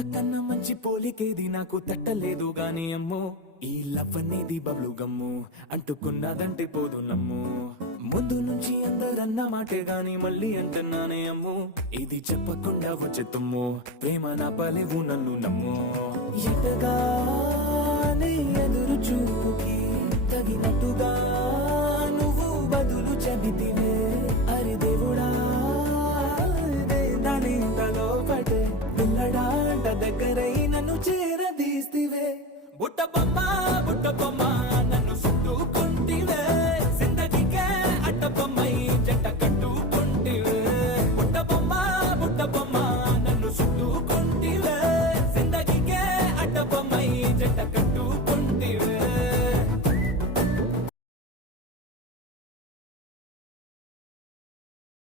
ఇంతకన్నా మంచి పోలికేది నాకు తట్టలేదు గాని అమ్మో ఈ లవ్ అనేది బబ్లు గమ్ము అంటుకున్నదంటే పోదు నమ్ము ముందు నుంచి అందరన్న మాటే గాని మళ్ళీ అంటున్నానే అమ్ము ఇది చెప్పకుండా వచ్చే తుమ్ము ప్రేమ నా పలేవు నన్ను నమ్ము ఎటగానే ఎదురు చూకి